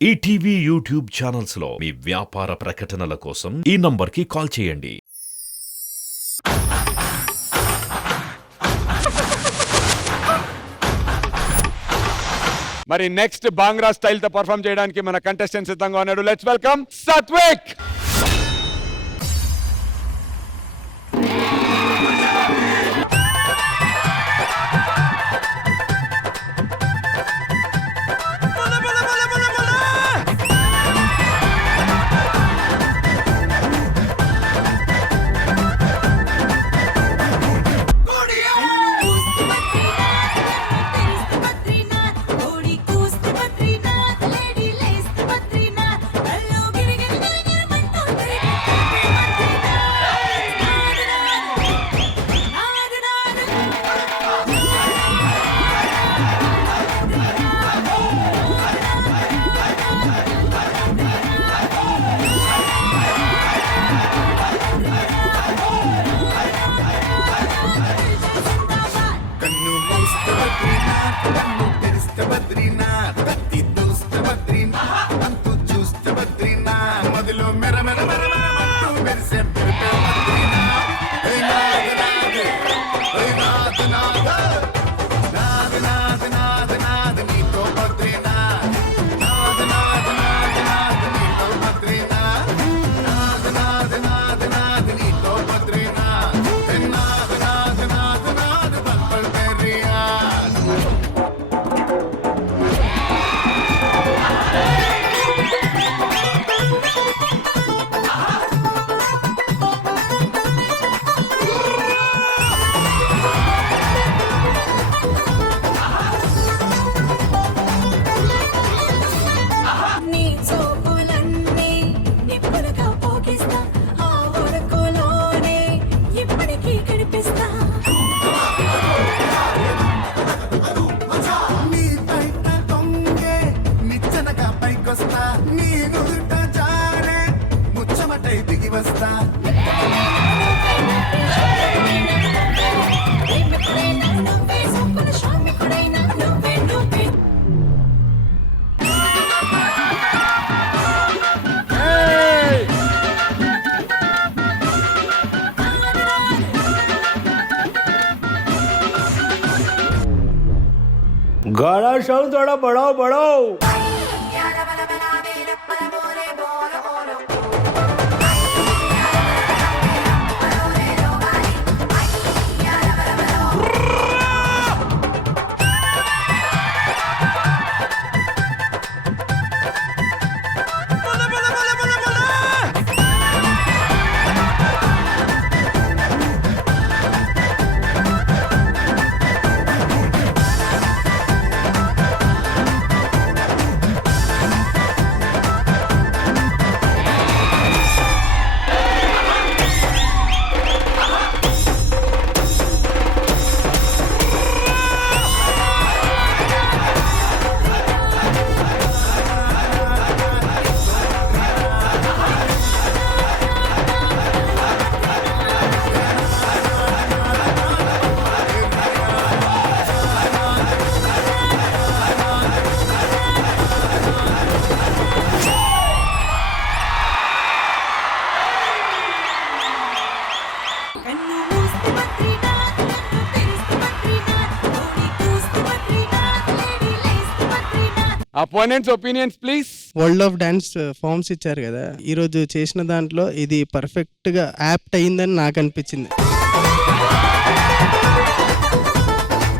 ETV YouTube channels లో మీ వ్యాపార ప్రకటనల కోసం ఈ నంబర్కి కాల్ చేయండి. మరి నెక్స్ట్ బాంగ్రా స్టైల్ తో పర్ఫామ్ చేయడానికి మన కంటెస్టెంట్ సిద్ధంగా ఉన్నాడు. Let's welcome Satvik. गाना साउंड थोड़ा बढ़ाओ बढ़ाओ. Opponents opinions please. World of dance forms ఇచ్చారు కదా, ఈ రోజు చేసిన దాంట్లో ఇది పర్ఫెక్ట్ గా యాప్ట్ అయిందని నాకు అనిపించింది.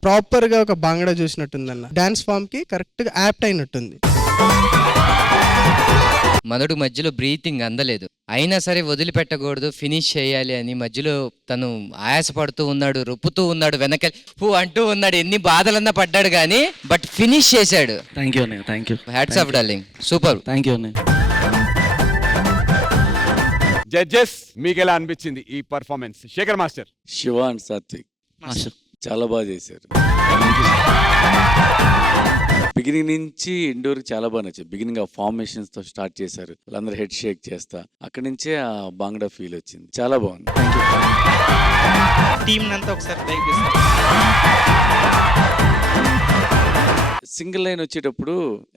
ప్రాపర్ గా ఒక బాంగడా చూసినట్టుందన్న, డాన్స్ ఫామ్ కి కరెక్ట్ గా యాప్ట్ అయినట్టుంది. మొదటి మధ్యలో బ్రీతింగ్ అందలేదు, అయినా సరే వదిలిపెట్టకూడదు, ఫినిష్ చేయాలి అని మధ్యలో తను ఆయాసపడుతూ ఉన్నాడు, రొప్పుతూ ఉన్నాడు, వెనక హూ అంటూ ఉన్నాడు, ఎన్ని బాధలన్నా పడ్డాడు కానీ బట్ ఫినిష్ చేశాడు. థ్యాంక్ యూ అన్నయ్య, thank you. Hats off darling, super. Thank you అన్నయ్య. జడ్జెస్ మీకు ఎలా అనిపించింది ఈ performance? Shekhar master. Shiva and Satvik చాలా బాగా చేశారు. బిగినింగ్ నుంచి ఇండోర్ చాలా బాగా నచ్చింది. బిగినింగ్ ఆ ఫార్మేషన్స్ తో స్టార్ట్ చేశారు, వాళ్ళందరూ హెడ్ షేక్ చేస్తా, అక్కడి నుంచే ఆ బాంగ్డా ఫీల్ వచ్చింది. చాలా బాగుంది. టీమ్ అంతా ఒకసారి సింగిల్ లైన్ వచ్చేటప్పుడు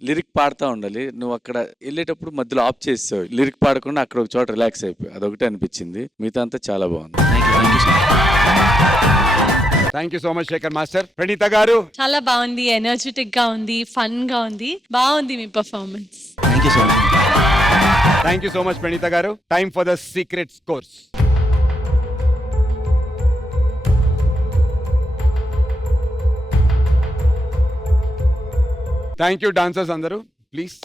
లిరిక్ పాడుతూ ఉండాలి, నువ్వు అక్కడ వెళ్ళేటప్పుడు మధ్యలో ఆఫ్ చేసావు, లిరిక్ పాడకుండా అక్కడ ఒక చోట రిలాక్స్ అయిపోయి, అదొకటి అనిపించింది. మిగతా అంతా చాలా బాగుంది. Thank you so much Shekhar master. Praneetha garu, చాలా బాగుంది, ఎనర్జెటిక్ గా ఉంది, ఫన్ గా ఉంది, బాగుంది మీ performance. Thank you so much Praneetha garu. Time for the secret scores. Thank you dancers అందరూ, ప్లీజ్.